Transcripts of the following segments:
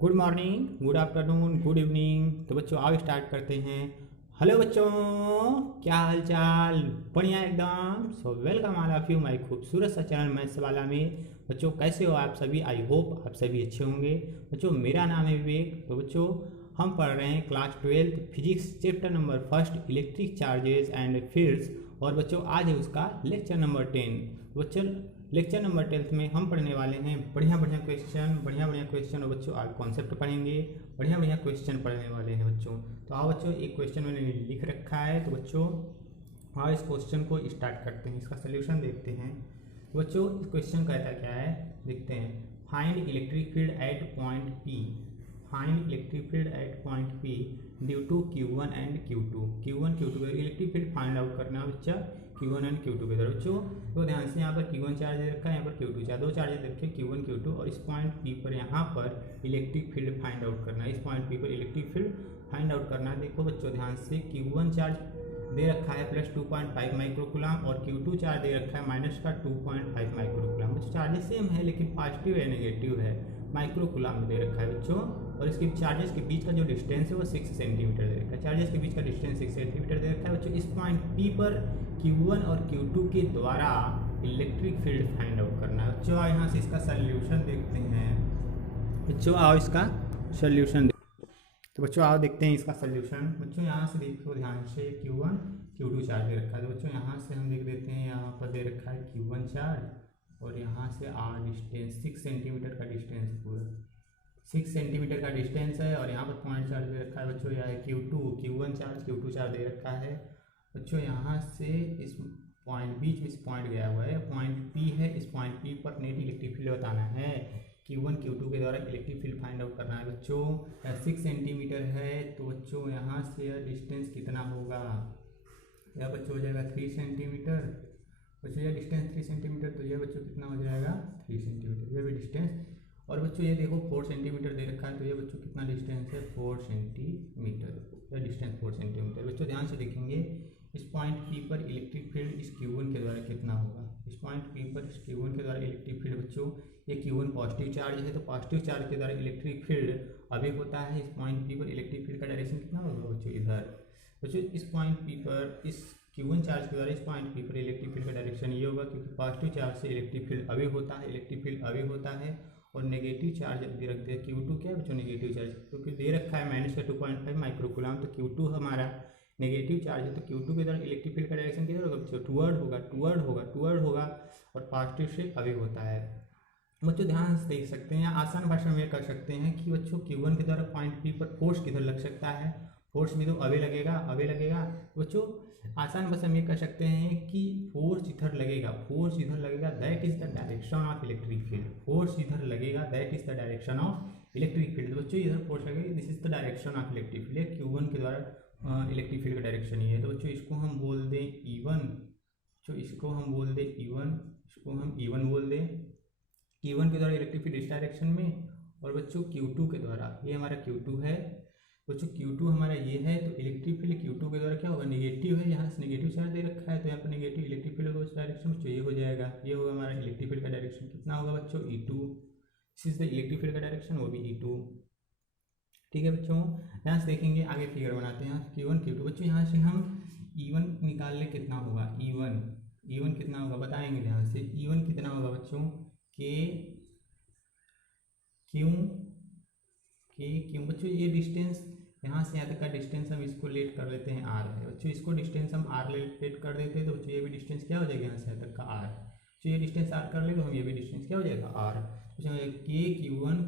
Good morning, good afternoon, good evening. तो बच्चों आओ स्टार्ट करते हैं। हेलो बच्चों, क्या हाल चाल? बढ़िया एकदम। So welcome all of you my खूबसूरत सा चैनल मैथ्स वाला में। बच्चों कैसे हो आप सभी? आई होप आप सभी अच्छे होंगे। बच्चों मेरा नाम है विवेक। तो बच्चों हम पढ़ रहे हैं class 12 physics chapter number first electric charges and fields. और बच्चों आज है उसका लेक्चर नंबर 10। बच्चों लेक्चर नंबर 10 में हम पढ़ने वाले हैं बढ़िया बढ़िया क्वेश्चन। और बच्चों आज कॉन्सेप्ट पढ़ेंगे, बढ़िया बढ़िया क्वेश्चन पढ़ने वाले हैं बच्चों। तो आओ बच्चों, एक क्वेश्चन मैंने लिख रखा है। तो बच्चों आओ इस क्वेश्चन को स्टार्ट करते हैं, इसका सोल्यूशन देखते हैं। तो बच्चों इस क्वेश्चन कहता क्या है देखते हैं। Find electric field at point P. Find electric field at point P due to Q1 and Q2। Q1 Q2 electric field find out करना है बच्चा Q1 एंड Q2 के द्वारा। बच्चों तो ध्यान से यहाँ पर Q1 चार्ज दे रखा है, यहाँ पर Q2 चार्ज, दो चार्ज दे रखे Q1 Q2। और इस पॉइंट P पर यहाँ पर इलेक्ट्रिक फील्ड फाइंड आउट करना है। इस पॉइंट P पर इलेक्ट्रिक फील्ड फाइंड आउट करना है। देखो बच्चों ध्यान से Q1 चार्ज दे रखा है प्लस 2.5 माइक्रोकुलम और Q2 चार्ज दे रखा है माइनस का 2.5 माइक्रोकुलम। बच्चों चार्जेस सेम है लेकिन पॉजिटिव है नेगेटिव है, माइक्रोकुलम में दे रखा है बच्चों। और इसके चार्जेस के बीच का जो डिस्टेंस है वो 6 सेंटीमीटर दे रखा है। चार्जेस के बीच का डिस्टेंस 6 सेंटीमीटर दे रखा है बच्चों। इस पॉइंट P पर Q1 और Q2 के द्वारा इलेक्ट्रिक फील्ड फाइंड आउट करना है बच्चों। यहाँ से इसका सोल्यूशन देखते हैं बच्चों। आओ इसका सोल्यूशन। तो बच्चों आओ देखते हैं इसका सोल्यूशन। बच्चों यहाँ से देखो ध्यान से Q1 Q2 चार्ज दे रखा है। तो बच्चों यहाँ से हम देख देते हैं, यहाँ पर दे रखा है Q1 चार्ज और यहाँ से R डिस्टेंस 6 सेंटीमीटर का डिस्टेंस, पूरा 6 सेंटीमीटर का डिस्टेंस है। और यहाँ पर पॉइंट चार्ज दे रखा है बच्चों, यह है Q1 चार्ज Q2 चार्ज दे रखा है बच्चों। यहाँ से इस पॉइंट बीच में इस पॉइंट गया हुआ है, पॉइंट P है। इस पॉइंट P पर नेट इलेक्ट्रिक फील्ड बताना है। Q1 Q2 के द्वारा इलेक्ट्रिक फील्ड फाइंड आउट करना है बच्चों। 6 सेंटीमीटर है तो बच्चों यहाँ से यह डिस्टेंस कितना होगा? यह बच्चों हो जाएगा 3 सेंटीमीटर। बच्चों यह डिस्टेंस 3 सेंटीमीटर, तो यह बच्चों कितना हो जाएगा 3 सेंटीमीटर, यह भी डिस्टेंस। और बच्चों ये देखो 4 सेंटीमीटर दे रखा है, तो ये बच्चों कितना डिस्टेंस है 4 सेंटीमीटर, यह डिस्टेंस 4 सेंटीमीटर। बच्चों ध्यान से देखेंगे इस पॉइंट P पर इलेक्ट्रिक फील्ड इस Q1 के द्वारा कितना होगा। इस पॉइंट P पर इस Q1 के द्वारा इलेक्ट्रिक फील्ड बच्चों, ये Q1 पॉजिटिव चार्ज है तो पॉजिटिव चार्ज के द्वारा इलेक्ट्रिक फील्ड अभी होता है। इस पॉइंट P पर इलेक्ट्रिक फील्ड का डायरेक्शन कितना होगा बच्चों, इधर। बच्चों इस पॉइंट P पर इस Q1 चार्ज के द्वारा इस पॉइंट P पर इलेक्ट्रिक फील्ड का डायरेक्शन ये होगा, क्योंकि पॉजिटिव चार्ज से इलेक्ट्रिक फील्ड अवे होता है, इलेक्ट्रिक फील्ड अवे होता है। और नेगेटिव चार्ज दे रखते हैं Q2, क्या है बच्चों नेगेटिव चार्ज, क्योंकि दे रखा है माइनस का 2.5 माइक्रोकुलम। तो Q2 हमारा नेगेटिव चार्ज है तो Q2 के द्वारा इलेक्ट्रिक फील्ड का डायरेक्शन किधर होगा बच्चों, टुवर्ड होगा और पॉजिटिव से अवे होता है बच्चों। ध्यान से देख सकते हैं, आसान भाषा में कर सकते हैं कि बच्चों Q1 के द्वारा पॉइंट P पर फोर्स किधर लग सकता है, फोर्स भी तो अवे लगेगा बच्चों। आसान भाषा में कर सकते हैं कि फोर्स इधर लगेगा that is the direction of electric field. Force इधर लगेगा that is the direction of electric field. बच्चों इधर फोर्स लगेगा, this is the direction of electric field. Q1 के द्वारा इलेक्ट्रिक फील्ड का डायरेक्शन ये है। तो बच्चों इसको हम बोल दें E1, तो इसको हम बोल दें E1, इसको हम E1 बोल दें। Q1 के द्वारा इलेक्ट्रिक फील्ड इस डायरेक्शन में, और बच्चों Q2 के द्वारा, ये हमारा Q2 है बच्चों, Q2 हमारा ये है। तो इलेक्ट्रिक फील्ड Q2 के द्वारा क्या होगा, नेगेटिव है, यहाँ से नेगेटिव चार्ज दे रखा है तो यहाँ पर नेगेटिव इलेक्ट्रिक फील्ड होगा उस डायरेक्शन में, ये हो जाएगा, ये होगा हमारा इलेक्ट्रिक फील्ड का डायरेक्शन। कितना होगा बच्चों E2, this is the electric field का डायरेक्शन, वो भी E2। ठीक है बच्चों, यहाँ से देखेंगे आगे फिगर बनाते हैं। Q1 Q2 बच्चों यहाँ से हम E1 निकाल ले, कितना होगा E1 कितना होगा बताएंगे ध्यान से। E1 कितना होगा बच्चों, क्यों बच्चों ये डिस्टेंस यहाँ से यहाँ तक का डिस्टेंस हम इसको लेट कर लेते हैं R है बच्चों। इसको डिस्टेंस हम R लेट कर देते हैं तो बच्चों ये भी डिस्टेंस क्या हो जाएगा यहाँ से यहाँ तक का R। तो ये डिस्टेंस R कर ले तो हम ये भी डिस्टेंस क्या हो जाएगा R। तो Q1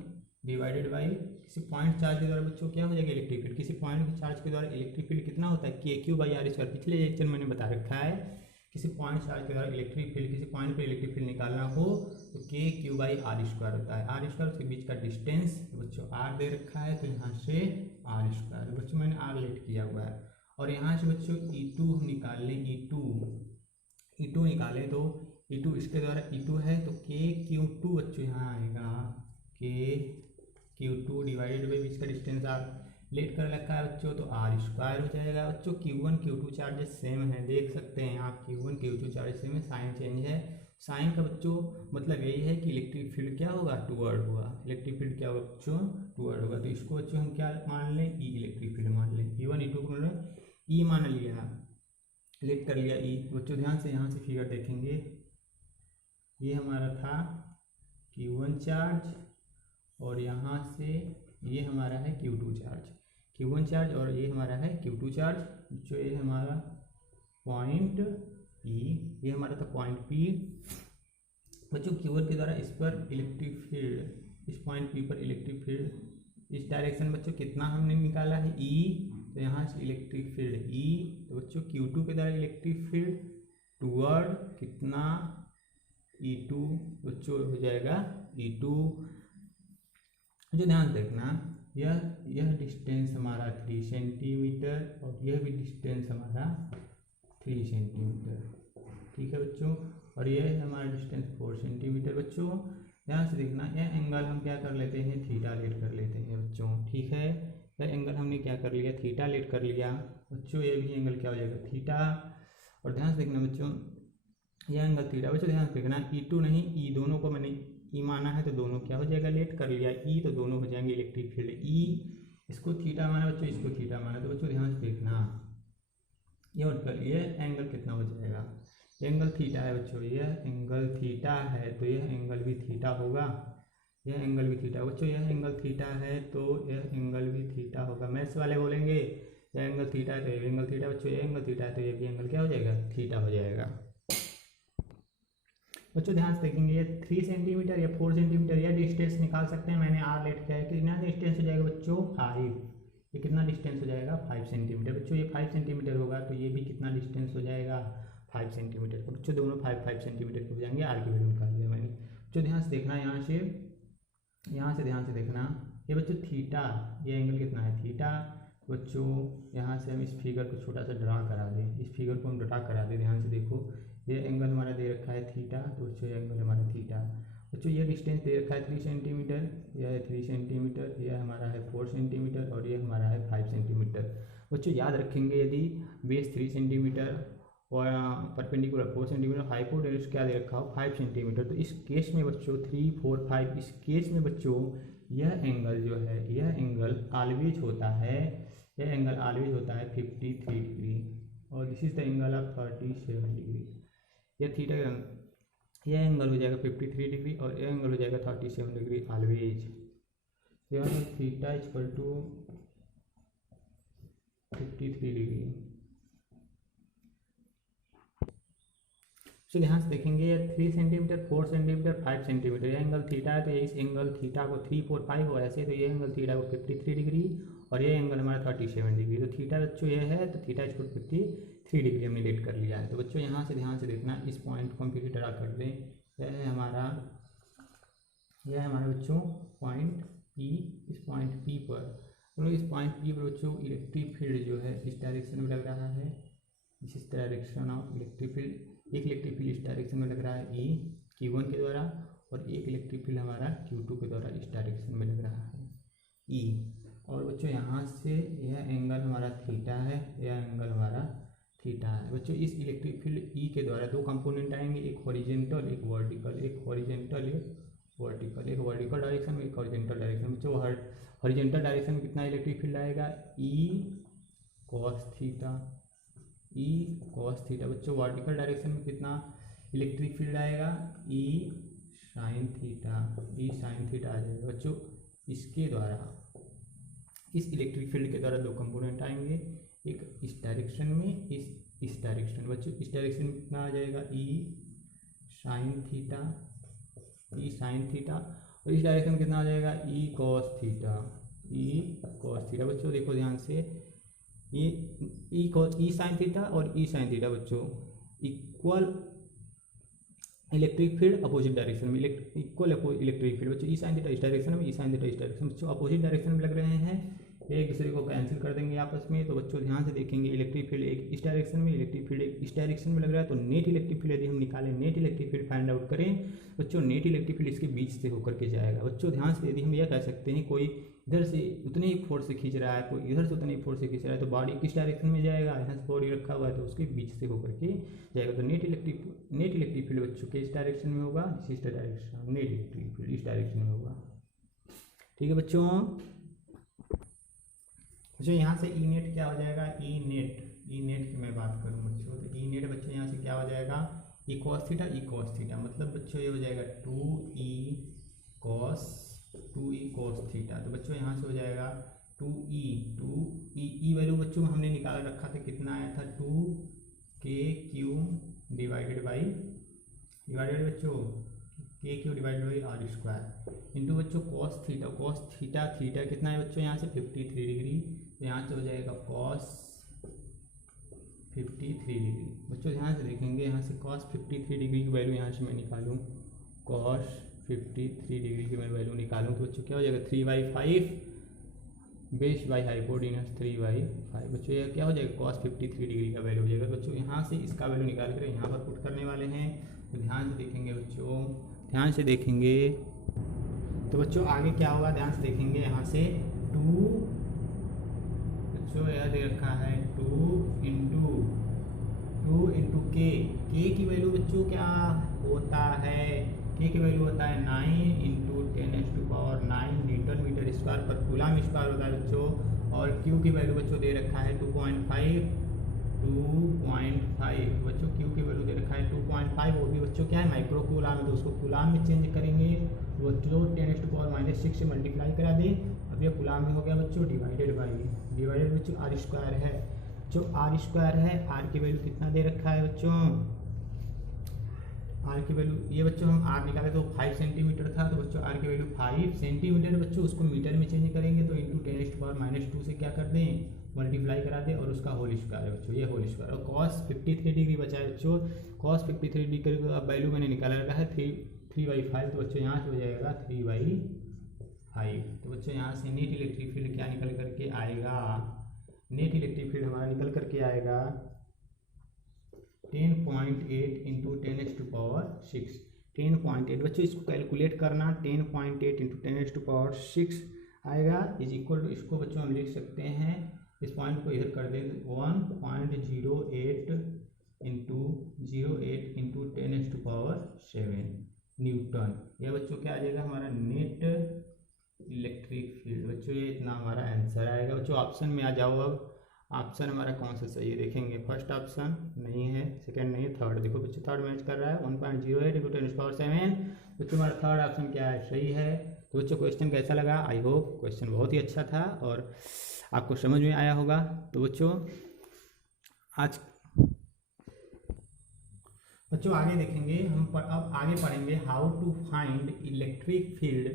डिवाइडेड बाई किसी पॉइंट चार्ज के द्वारा बच्चों क्या हो जाएगा इलेक्ट्रिक फील्ड, किसी पॉइंट चार्ज के द्वारा इलेक्ट्रिक फील्ड कितना होता है KQ/R²। पिछले लेक्चर मैंने बता रखा है, किसी पॉइंट चार्ज के द्वारा इलेक्ट्रिक फील्ड, किसी पॉइंट पर इलेक्ट्रिक फील्ड निकालना हो तो KQ/R² होता है। R² उसके बीच का डिस्टेंस बच्चों R दे रखा है तो यहाँ से R² बच्चों मैंने R लेट किया हुआ है। और यहाँ से बच्चों E2 हम निकाल लें, E2 निकालें तो E2 इसके द्वारा E2 है तो KQ2 बच्चों यहाँ आएगा KQ2 डिवाइडेड बाई बीच का डिस्टेंस R लेट कर रखा है बच्चों तो R² हो जाएगा बच्चों। Q1 Q2 चार्जेस सेम है, देख सकते हैं आप Q1 Q2 चार्जेस सेम है, साइन चेंज है साइन का बच्चों मतलब यही है कि इलेक्ट्रिक फील्ड क्या होगा, टूवर्ड होगा। इलेक्ट्रिक फील्ड क्या होगा बच्चों, टूवर्ड होगा। तो इसको बच्चों हम क्या मान लें, ई इलेक्ट्रिक फील्ड मान लें। E1 E2 को ई मान लिया, लेट कर लिया ई। बच्चों ध्यान से यहाँ से फिगर देखेंगे, ये हमारा था Q1 चार्ज और यहाँ से ये हमारा है Q2 चार्ज। Q1 चार्ज और ये हमारा है Q2 चार्ज। जो ये हमारा पॉइंट P, ये हमारा था पॉइंट P। बच्चों Q1 के द्वारा इस पर इलेक्ट्रिक फील्ड, इस पॉइंट P पर इलेक्ट्रिक फील्ड इस डायरेक्शन बच्चों कितना हमने निकाला है E, तो यहाँ से इलेक्ट्रिक फील्ड E। तो बच्चों Q2 के द्वारा इलेक्ट्रिक फील्ड टूवर्ड कितना, E2 बच्चों हो जाएगा E2। जो ध्यान देखना, यह डिस्टेंस हमारा 3 सेंटीमीटर और यह भी डिस्टेंस हमारा 3 सेंटीमीटर, ठीक है बच्चों। और यह है हमारा डिस्टेंस 4 सेंटीमीटर। बच्चों ध्यान से देखना, यह एंगल हम क्या कर लेते हैं, थीटा लेट कर लेते हैं बच्चों, ठीक है। यह एंगल हमने क्या कर लिया, थीटा लेट कर लिया बच्चों। ये भी एंगल क्या हो जाएगा, थीटा। और ध्यान से देखना बच्चों, यह एंगल थीटा। बच्चों ध्यान से देखना, E2 नहीं E, दोनों को मैंने ई माना है तो दोनों क्या हो जाएगा, लेट कर लिया ई, तो दोनों हो जाएंगे इलेक्ट्रिक फील्ड ई। इसको थीटा माना बच्चों, इसको थीटा माना। तो बच्चों ध्यान से देखना, ये वर्टिकल, ये एंगल कितना हो जाएगा, एंगल थीटा है बच्चों, यह एंगल थीटा है तो यह एंगल भी थीटा होगा, यह एंगल भी थीटा। बच्चों यह एंगल थीटा है तो यह एंगल भी थीटा होगा। मैथ्स वाले बोलेंगे यह एंगल थीटा है तो यह एंगल थीटा। बच्चों यह एंगल थीटा है तो यह भी एंगल क्या हो जाएगा, थीटा हो जाएगा। बच्चों ध्यान से देखेंगे, ये 3 सेंटीमीटर या 4 सेंटीमीटर यह डिस्टेंस निकाल सकते हैं। मैंने आर लेट किया है, कितना डिस्टेंस हो जाएगा बच्चों, 5। ये कितना डिस्टेंस हो जाएगा, 5 सेंटीमीटर। बच्चों ये 5 सेंटीमीटर होगा तो ये भी कितना डिस्टेंस हो जाएगा, 5 सेंटीमीटर। तो बच्चों दोनों 5 सेंटीमीटर के हो जाएंगे। आर की वैल्यू निकाल लिया मैंने। बच्चों ध्यान से देखना, यहाँ से ध्यान से देखना, ये बच्चों थीटा, ये एंगल कितना है, थीटा। बच्चों यहाँ से हम इस फिगर को छोटा सा ड्रा करा दें, इस फिगर को हम ड्रा करा दें। ध्यान से देखो, ये एंगल हमारा दे रखा है थीटा, तो बच्चों ये एंगल हमारा थीटा। बच्चों ये डिस्टेंस दे रखा है 3 सेंटीमीटर, यह है 3 सेंटीमीटर, यह हमारा है 4 सेंटीमीटर और ये हमारा है 5 सेंटीमीटर। बच्चों याद रखेंगे, यदि बेस 3 सेंटीमीटर और परपेंडिकुलर 4 सेंटीमीटर, हाइपोटेन्यूज क्या दे रखा हो 5 सेंटीमीटर, तो इस केस में बच्चों 3, 4, 5, इस केस में बच्चों यह एंगल जो है, यह एंगल ऑलवेज होता है, यह एंगल ऑलवेज होता है 53 डिग्री और this is the angle of 37 degree. यह थीटा, यह एंगल हो जाएगा 53 डिग्री और यह एंगल हो जाएगा 37 डिग्री ऑलवेज। यह थीटा इक्वल टू 53 डिग्री। तो ध्यान से देखेंगे, 3 सेंटीमीटर, 4 सेंटीमीटर, 5 सेंटीमीटर, यह एंगल थीटा है तो ये इस एंगल थीटा को 3, 4, 5 हो ऐसे, तो ये एंगल थीटा को 53 डिग्री और ये एंगल हमारा 37 डिग्री। तो थीटा बच्चों ये है तो थीटा इसको 53 डिग्री हमने लेट कर लिया है। तो बच्चों यहाँ से ध्यान से देखना, इस पॉइंट को हम फिर ड्रा कर दें। यह है हमारा बच्चों पॉइंट P। इस पॉइंट P पर हम लोग, इस पॉइंट P पर बच्चों इलेक्ट्रिक फील्ड जो है इस डायरेक्शन में लग रहा है, इस डायरेक्शन ऑफ इलेक्ट्रिक फील्ड। एक इलेक्ट्रिक फील्ड इस डायरेक्शन में लग रहा है E Q1 के द्वारा और एक इलेक्ट्रिक फील्ड हमारा Q2 के द्वारा इस डायरेक्शन में लग रहा है E। और बच्चों यहाँ से यह एंगल हमारा थीटा है, यह एंगल हमारा थीटा है। बच्चों इस इलेक्ट्रिक फील्ड E के द्वारा 2 कंपोनेंट आएंगे, एक हॉरिजेंटल एक वर्टिकल, एक हॉरिजेंटल एक वर्टिकल, एक वर्टिकल डायरेक्शन में एक हॉरिजेंटल डायरेक्शन। बच्चों हॉरिजेंटल डायरेक्शन में कितना इलेक्ट्रिक फील्ड आएगा, E cos theta, E cos theta. बच्चों वर्टिकल डायरेक्शन में कितना इलेक्ट्रिक फील्ड आएगा, E sin theta, E sin theta आ जाएगा। बच्चों इसके द्वारा, इस इलेक्ट्रिक फील्ड के द्वारा 2 कंपोनेंट आएंगे, एक इस डायरेक्शन में, इस डायरेक्शन। बच्चों इस डायरेक्शन में कितना आ जाएगा, E sin theta, E sin theta और इस डायरेक्शन में कितना आ जाएगा, E cos theta, E cos theta. बच्चों देखो ध्यान से, ये E sin थीटा और E sin थीटा बच्चों equal electric field opposite direction में, इक्वल इलेक्ट्रिक फील्ड। बच्चों E sin थीटा इस डायरेक्शन में, E sin थीटा इस डायरेक्शन में। बच्चों अपोजिट डायरेक्शन में लग रहे हैं, एक दूसरे को कैंसिल कर देंगे आपस में। तो बच्चों ध्यान से देखेंगे, इलेक्ट्रिक फील्ड एक इस डायरेक्शन में, इलेक्ट्रिक फील्ड एक इस डायरेक्शन में लग रहा है। तो नेट इलेक्ट्रिक फील्ड यदि हम निकालें, net electric field find out करें बच्चों, नेट इलेक्ट्रिक फील्ड इसके बीच से होकर के जाएगा। बच्चों ध्यान से, यदि हम यह कह सकते हैं कोई इधर से उतने ही फोर्स से खींच रहा है, कोई इधर से उतने ही फोर्स से खींच रहा है, तो बॉडी किस डायरेक्शन में जाएगा, यहाँ से बॉडी रखा हुआ है तो उसके बीच से होकर के जाएगा। तो नेट इलेक्ट्रिक फील्ड बच्चों के इस डायरेक्शन में होगा, इस डायरेक्शन, नेट इलेक्ट्रिक फील्ड इस डायरेक्शन में होगा। ठीक है बच्चों। बच्चों यहाँ से ई नेट क्या हो जाएगा, ई नेट की मैं बात करूँ बच्चों, तो ई नेट बच्चों यहाँ से क्या हो जाएगा, ई कॉस थीटा, मतलब बच्चों ये हो जाएगा 2e cos थीटा। तो बच्चों यहाँ से हो जाएगा 2e वैल्यू बच्चों हमने निकाल रखा था, कितना आया था 2kq डिवाइडेड बाई बच्चों kq divided by r square into बच्चों cos थीटा कितना है बच्चों यहाँ से 53 डिग्री। तो यहाँ से हो जाएगा cos 53 डिग्री। बच्चों ध्यान से देखेंगे, यहाँ से cos 53 डिग्री की वैल्यू यहाँ से मैं निकालूँ, cos 53 डिग्री की मैं वैल्यू निकालूँ तो बच्चों क्या हो जाएगा 3/5 बेस बाई हाइपोटेन्यूज 3/5। बच्चों ये क्या हो जाएगा cos 53 डिग्री का वैल्यू हो जाएगा। बच्चों यहाँ से इसका वैल्यू निकाल कर यहाँ पर पुट करने वाले हैं। तो ध्यान से देखेंगे बच्चों, ध्यान से देखेंगे तो बच्चों आगे क्या होगा, ध्यान से देखेंगे यहाँ से 2 बच्चों यह दे रखा है 2 इंटू के की वैल्यू बच्चों क्या होता है, के की वैल्यू होता है 9 इंटू 10⁻⁹ न्यूटन मीटर स्क्वायर पर कूलम स्क्वायर होता है बच्चों। और क्यू की वैल्यू बच्चों दे रखा है 2.5 बच्चों, क्यू की वैल्यू दे रखा है 2.5, वो भी बच्चों क्या है माइक्रो कूलम है, तो उसको कूलम में चेंज करेंगे बच्चों 10⁻⁻6 से मल्टीप्लाई करा दें। अब ये कूलम में हो गया बच्चों डिवाइडेड बच्चों आर स्क्वायर है, जो आर स्क्वायर है, आर की वैल्यू कितना दे रखा है बच्चों, आर की वैल्यू ये बच्चों हम आर निकाले तो 5 सेंटीमीटर था, तो बच्चों आर की वैल्यू 5 सेंटीमीटर बच्चों, उसको मीटर में चेंज करेंगे तो इंटू 10⁻⁻2 से क्या कर दें मल्टीप्लाई करा दें, और उसका होल स्क्वायर है बच्चों, ये होल स्क्वायर। और cos 53 डिग्री बचा है बच्चों, cos 53 डिग्री का वैल्यू मैंने निकाला रखा है 3/5, तो बच्चों यहाँ से हो जाएगा 3/5। तो बच्चों यहाँ से नेट इलेक्ट्रिक फील्ड क्या निकल करके आएगा, नेट इलेक्ट्रिक फील्ड हमारा निकल करके आएगा 10.8 इंटू 10⁻6 10.8 बच्चों, इसको कैलकुलेट करना 10.8 इंटू 10⁻6 आएगा इज इक्वल टू, इसको बच्चों हम लिख सकते हैं, इस पॉइंट को इधर कर दें 1.08 इंटू 10⁻7 न्यूटन। यह बच्चों क्या आ जाएगा हमारा नेट इलेक्ट्रिक फील्ड। बच्चों ये इतना हमारा आंसर आएगा। बच्चों ऑप्शन में आ जाओ, अब ऑप्शन हमारा कौन सा सही है देखेंगे, फर्स्ट ऑप्शन नहीं है, सेकंड नहीं है, थर्ड देखो बच्चों थर्ड मैच कर रहा है 1.08 इंटू 10⁻7। बच्चों हमारा थर्ड ऑप्शन क्या है, सही है। तो बच्चों क्वेश्चन कैसा लगा, आई होप क्वेश्चन बहुत ही अच्छा था और आपको समझ में आया होगा। तो बच्चों आज बच्चों आगे देखेंगे हम अब आगे पढ़ेंगे how to find electric field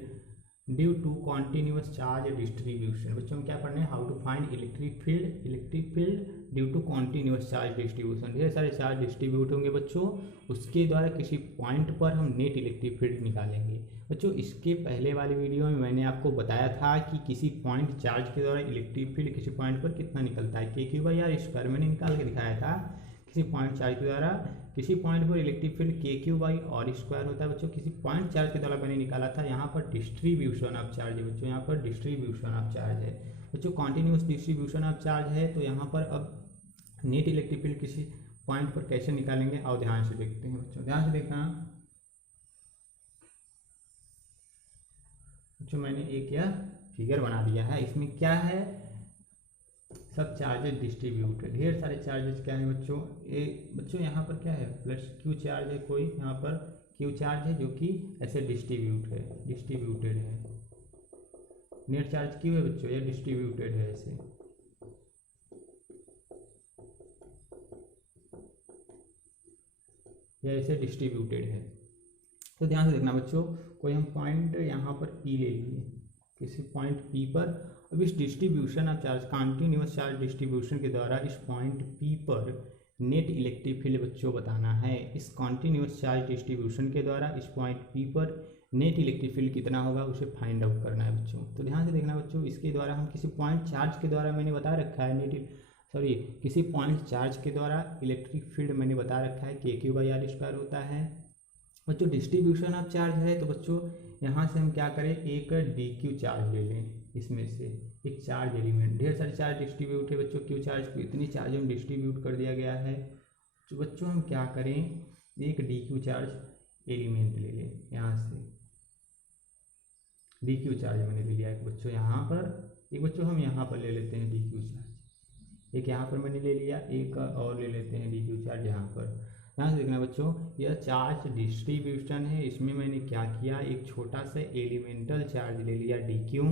due to continuous charge distribution. बच्चों हम क्या पढ़ने हैं, how to find electric field due to continuous charge distribution. ढेर सारे चार्ज डिस्ट्रीब्यूट होंगे बच्चों, उसके द्वारा किसी पॉइंट पर हम नेट इलेक्ट्रिक फील्ड निकालेंगे। बच्चों इसके पहले वाले वीडियो में मैंने आपको बताया था कि किसी पॉइंट चार्ज के द्वारा इलेक्ट्रिक फील्ड किसी पॉइंट पर कितना निकलता है, KQ/R स्क्वायर मैंने निकाल के दिखाया था। किसी पॉइंट चार्ज के द्वारा किसी पॉइंट पर इलेक्ट्रिक फील्ड KQ/R स्क्वायर होता है बच्चों, किसी पॉइंट चार्ज के द्वारा मैंने निकाला था। यहाँ पर डिस्ट्रीब्यूशन ऑफ चार्ज है बच्चों, यहाँ पर डिस्ट्रीब्यूशन ऑफ चार्ज है बच्चों, कॉन्टिन्यूस डिस्ट्रीब्यूशन ऑफ चार्ज है। तो यहाँ पर अब नेट इलेक्ट्रिक फील्ड किसी पॉइंट पर कैसे निकालेंगे, और ध्यान से देखते हैं बच्चों, ध्यान से देखना बच्चों, मैंने एक यह फिगर बना दिया है, इसमें क्या है, सब चार्जेस डिस्ट्रीब्यूटेड, ढेर सारे चार्जेस क्या है बच्चों, बच्चों यहाँ पर क्या है प्लस क्यू चार्ज है, कोई यहाँ पर क्यू चार्ज है जो कि ऐसे डिस्ट्रीब्यूटेड है। नेट चार्ज क्यू है बच्चों, ये डिस्ट्रीब्यूटेड है ऐसे, ये ऐसे डिस्ट्रीब्यूटेड है। तो ध्यान से देखना बच्चों, कोई हम पॉइंट यहाँ पर P ले लिए, किसी पॉइंट P पर, अब इस distribution of charge continuous charge distribution के द्वारा इस पॉइंट P पर नेट इलेक्ट्रिक फील्ड बच्चों बताना है। इस कॉन्टिन्यूस चार्ज डिस्ट्रीब्यूशन के द्वारा इस पॉइंट P पर नेट इलेक्ट्रिक फील्ड कितना होगा उसे फाइंड आउट करना है बच्चों। तो ध्यान से देखना बच्चों, इसके द्वारा हम किसी पॉइंट चार्ज के द्वारा मैंने बता रखा है किसी पॉइंट चार्ज के द्वारा इलेक्ट्रिक फील्ड मैंने बता रखा है KQ/R² होता है। बच्चों डिस्ट्रीब्यूशन ऑफ चार्ज है, तो बच्चों यहाँ से हम क्या करें, एक DQ चार्ज ले लें, इसमें से एक चार्ज एलिमेंट, ढेर सारे चार्ज डिस्ट्रीब्यूट है बच्चों, Q चार्ज को इतनी चार्ज में डिस्ट्रीब्यूट कर दिया गया है। तो बच्चों हम क्या करें, एक DQ चार्ज एलिमेंट ले लें, यहाँ से DQ चार्ज मैंने ले लिया है बच्चों यहाँ पर, एक बच्चों हम यहाँ पर ले लेते हैं DQ चार्ज, एक यहाँ पर मैंने ले लिया, एक और ले लेते हैं DQ चार्ज यहाँ पर। यहाँ से देखना बच्चों, यह चार्ज डिस्ट्रीब्यूशन है, इसमें मैंने क्या किया, एक छोटा सा एलिमेंटल चार्ज ले लिया DQ,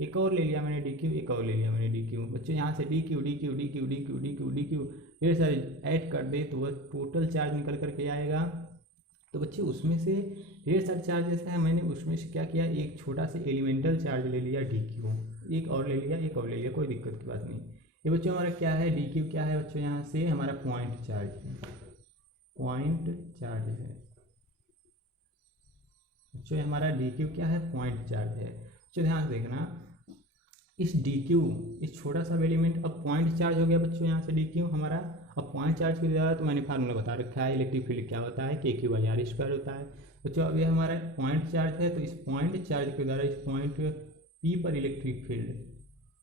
एक और ले लिया मैंने DQ, एक और ले लिया मैंने DQ। बच्चों यहाँ से DQ ढेर सारे ऐड कर दे तो वह टोटल चार्ज निकल करके आएगा। तो बच्चे उसमें से ढेर सारे चार्जेस हैं, मैंने उसमें से क्या किया, एक छोटा सा एलिमेंटल चार्ज ले लिया DQ, एक और ले लिया, एक और ले लिया, कोई दिक्कत की बात नहीं। ये बच्चों हमारा क्या है, DQ क्या है बच्चों, यहाँ से हमारा पॉइंट चार्ज है, पॉइंट चार्ज है बच्चों, हमारा DQ क्या है, पॉइंट चार्ज है। बच्चों ध्यान से देखना, इस DQ, इस छोटा सा एलिमेंट अब पॉइंट चार्ज हो गया बच्चों, यहाँ से DQ हमारा अब पॉइंट चार्ज के द्वारा, तो मैंने फार्मूला बता रखा है, इलेक्ट्रिक फील्ड क्या होता है, KQ/R² होता है। बच्चों अब ये हमारा पॉइंट चार्ज है, तो इस पॉइंट चार्ज के द्वारा इस पॉइंट P पर इलेक्ट्रिक फील्ड,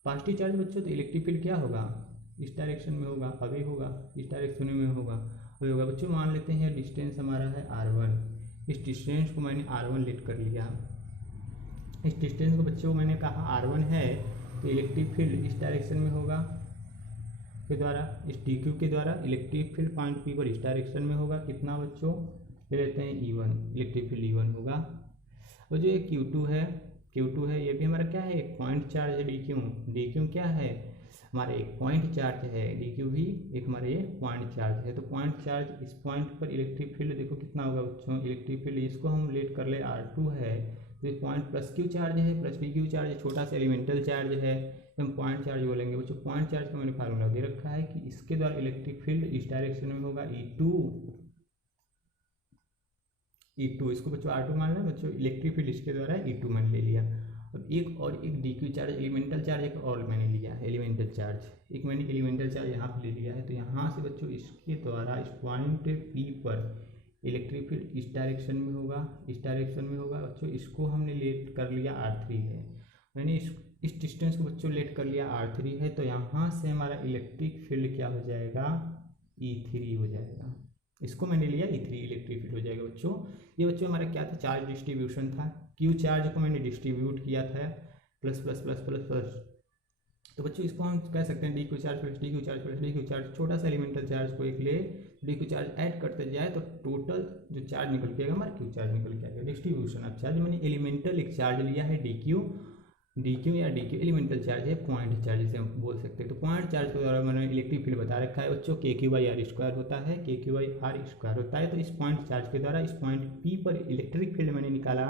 पॉजिटिव चार्ज बच्चों, तो इलेक्ट्रिक फील्ड क्या होगा, इस डायरेक्शन में होगा, अभी होगा, इस डायरेक्शन में होगा, अभी होगा। बच्चों मान लेते हैं डिस्टेंस हमारा है R1, इस डिस्टेंस को मैंने R1 लेट कर लिया, इस डिस्टेंस को बच्चों मैंने कहा R1 है, तो इलेक्ट्रिक फील्ड इस डायरेक्शन में होगा के द्वारा, इस DQ के द्वारा इलेक्ट्रिक फील्ड पॉइंट P पर इस डायरेक्शन में होगा, कितना बच्चों ले लेते हैं E1, इलेक्ट्रिक फील्ड E1 होगा। और जो ये Q2 है, ये भी हमारा क्या है, एक पॉइंट चार्ज है DQ क्या है हमारा, एक पॉइंट चार्ज है, DQ भी एक हमारे ये पॉइंट चार्ज है। तो पॉइंट चार्ज इस पॉइंट पर इलेक्ट्रिक फील्ड देखो कितना होगा बच्चों, इलेक्ट्रिक फील्ड इसको हम लेट कर ले R2 है, तो इस पॉइंट प्लस Q चार्ज है, प्लस DQ चार्ज, छोटा सा एलिमेंटल चार्ज है, हम पॉइंट चार्ज बोलेंगे बच्चों। पॉइंट चार्ज का मैंने फार्मूला दे रखा है कि इसके द्वारा इलेक्ट्रिक फील्ड इस डायरेक्शन में होगा E2, इसको बच्चों R2 मान लें बच्चों, इलेक्ट्रिक फील्ड इसके द्वारा E2 मैंने ले लिया। अब एक DQ चार्ज एलिमेंटल चार्ज एक और मैंने लिया है, एलिमेंटल चार्ज एक मैंने एलिमेंटल चार्ज यहाँ पर ले लिया है। तो यहाँ से बच्चों इसके द्वारा इस पॉइंट P पर इलेक्ट्रिक फील्ड इस डायरेक्शन में होगा, इस डायरेक्शन में होगा बच्चों। इसको हमने लेट कर लिया R3 है, मैंने इस डिस्टेंस को बच्चों लेट कर लिया R3 है, तो यहाँ से हमारा इलेक्ट्रिक फील्ड क्या हो जाएगा, E3 हो जाएगा, इसको मैंने लिया E3 इलेक्ट्रिक फील्ड हो जाएगा बच्चों। ये बच्चों हमारा क्या था, चार्ज डिस्ट्रीब्यूशन था, Q चार्ज को मैंने डिस्ट्रीब्यूट किया था plus plus plus plus plus, तो बच्चों इसको हम कह सकते हैं DQ charge plus DQ charge plus DQ charge, छोटा सा एलिमेंटल चार्ज को एक ले DQ चार्ज ऐड करते जाए तो टोटल जो चार्ज निकल के आएगा हमारा Q चार्ज निकल के आएगा। डिस्ट्रीब्यूशन ऑफ चार्ज, मैंने एलिमेंटल एक चार्ज लिया है DQ या DQ एलिमेंटल चार्ज है, पॉइंट चार्ज जिसे हम बोल सकते हैं। तो पॉइंट चार्ज के द्वारा मैंने इलेक्ट्रिक फील्ड बता रखा है बच्चों, KQ/R² होता है, KQ/R² होता है। तो इस पॉइंट चार्ज के द्वारा इस पॉइंट P पर इलेक्ट्रिक फील्ड मैंने निकाला,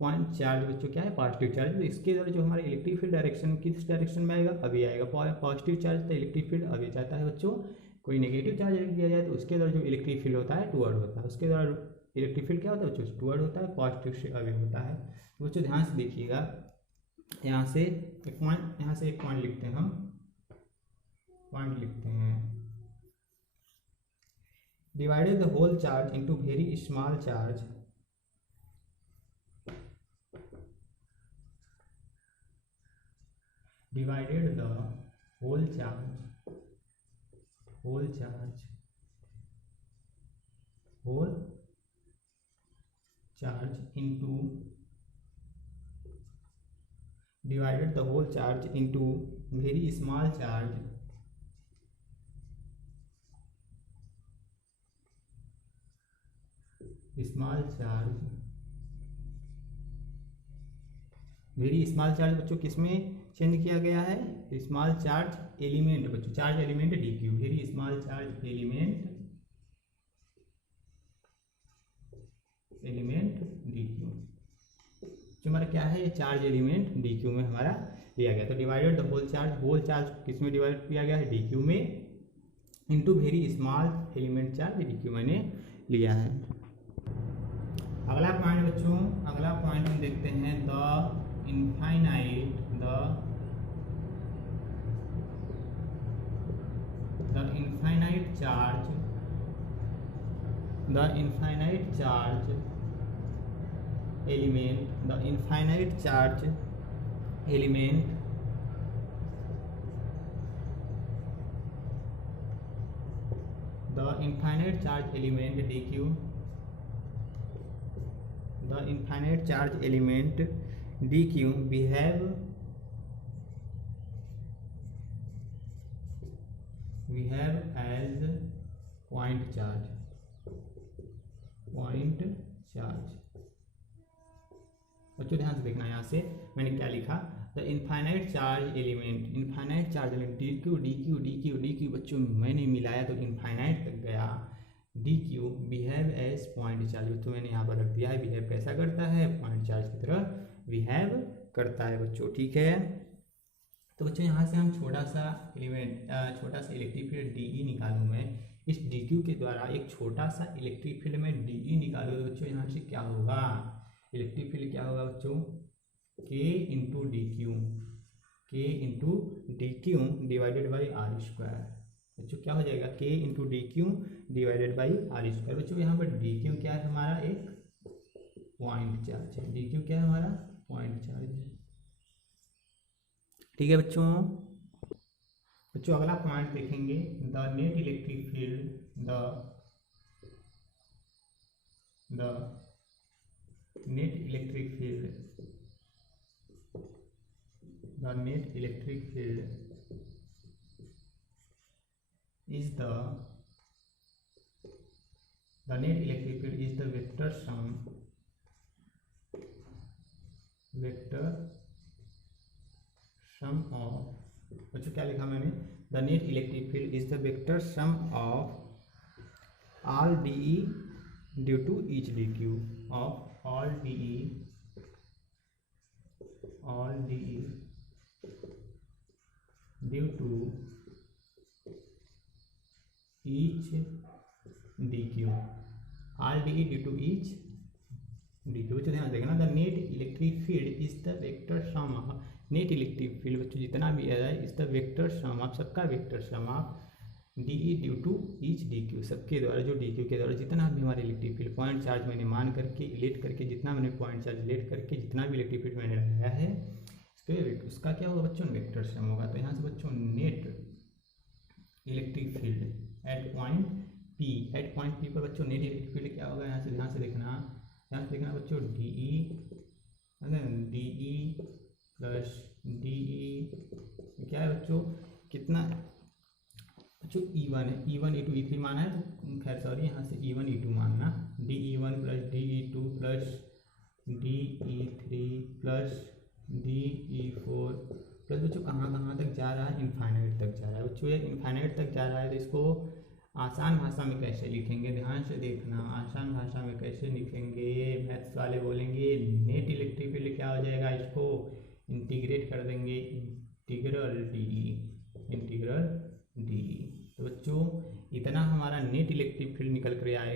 पॉइंट चार्ज बच्चों क्या है, पॉजिटिव चार्ज। तो इसके द्वारा जो हमारा इलेक्ट्रिक फील्ड डायरेक्शन किस डायरेक्शन में आएगा, अभी आएगा, पॉजिटिव चार्ज तो इलेक्ट्रिक फील्ड अभी जाता है बच्चों। कोई नेगेटिव चार्ज दिया जाए तो उसके द्वारा जो इलेक्ट्रिक फील्ड होता है टुवर्ड होता है, उसके द्वारा इलेक्ट्रिक फील्ड क्या होता है बच्चों, टुवर्ड होता है, पॉजिटिव से अवे होता है। तो बच्चों ध्यान से देखिएगा, यहाँ से एक पॉइंट लिखते हैं, हम पॉइंट लिखते हैं, divided the whole charge into very small charge, divided the whole charge into divided the whole charge into very small charge, very small charge बच्चों किसमें चेंज किया गया है, स्मॉल चार्ज एलिमेंट बच्चों, charge element DQ, very small charge element DQ, जो हमारा क्या है, ये चार्ज एलिमेंट DQ में हमारा लिया गया। तो डिवाइडेड द होल चार्ज किस में डिवाइड किया गया है, DQ में, into very small element charge DQ मैंने लिया है। अगला पॉइंट बच्चों, अगला पॉइंट हम देखते हैं, the infinite charge, the infinite charge element, the infinite charge element the infinite charge element dq, the infinite charge element dq behave as point charge, point charge। बच्चों ध्यान से देखना, यहाँ से मैंने क्या लिखा, the infinite charge element, infinite charge element D Q D Q D Q D Q, बच्चों मैंने मिलाया तो इनफाइनाइट तक गया, D Q behave as point charge, तो मैंने यहाँ पर रख दिया है बिहेव कैसा करता है, पॉइंट चार्ज की तरह बिहेव करता है बच्चों, ठीक है। तो बच्चों यहाँ से हम छोटा सा एलिमेंट, छोटा सा इलेक्ट्रिक फील्ड डी निकालूँ मैं, इस डी क्यू के द्वारा एक छोटा सा इलेक्ट्रिक फील्ड में डी निकालूँ तो बच्चों यहाँ से क्या होगा, इलेक्ट्रिक फील्ड क्या होगा बच्चों, K into D Q, K into D Q divided by R square. बच्चों क्या हो जाएगा, K into D Q divided by R square. बच्चों यहाँ पर डी क्यू क्या है हमारा, एक पॉइंट चार्ज है, डी क्यू क्या है हमारा, पॉइंट चार्ज है, ठीक है बच्चों। बच्चों अगला पॉइंट देखेंगे, the net electric field, the net electric field, the net electric field is the net electric field is the vector sum of, बच्चों क्या लिखा मैंने, the net electric field is the vector sum of all dE due to each dq, of all dE due to each dq, all dE due to each dq। बच्चों ध्यान देखना, the net electric field is the vector sum of, net electric field बच्चों जितना भी है is the vector sum of, सबका vector sum of D due to each D Q, सबके द्वारा जो डी क्यू के द्वारा जितना भी हमारे इलेक्ट्रिक फील्ड पॉइंट चार्ज मैंने मान करके लेट करके, जितना मैंने पॉइंट चार्ज लेट करके जितना भी इलेक्ट्रिक फील्ड मैंने लगाया है उसका क्या होगा बच्चों, वेक्टर सम होगा। तो यहाँ से बच्चों net electric field at point P, at point P पर बच्चों नेट इलेक्ट्रिक फील्ड क्या होगा, यहाँ से ध्यान से देखना बच्चों, D E plus D E क्या है बच्चों, कितना बच्चों E1 है, E1 E2 E3 माना है, तो खैर सॉरी यहाँ से E1 E2 मानना, DE1 plus DE2 plus DE3 plus DE4 plus बच्चों कहाँ तक जा रहा है, इनफाइनाइट तक जा रहा है। बच्चों ये इनफाइनाइट तक जा रहा है तो इसको आसान भाषा में कैसे लिखेंगे, ध्यान से देखना, आसान भाषा में कैसे लिखेंगे, मैथ्स वाले बोलेंगे नेट इलेक्ट्रिक फील्ड क्या हो जाएगा, इसको इंटीग्रेट कर देंगे, इंटीग्रल डी। तो बच्चों इतना हमारा नेट इलेक्ट्रिक फील्ड निकल कर आएगा।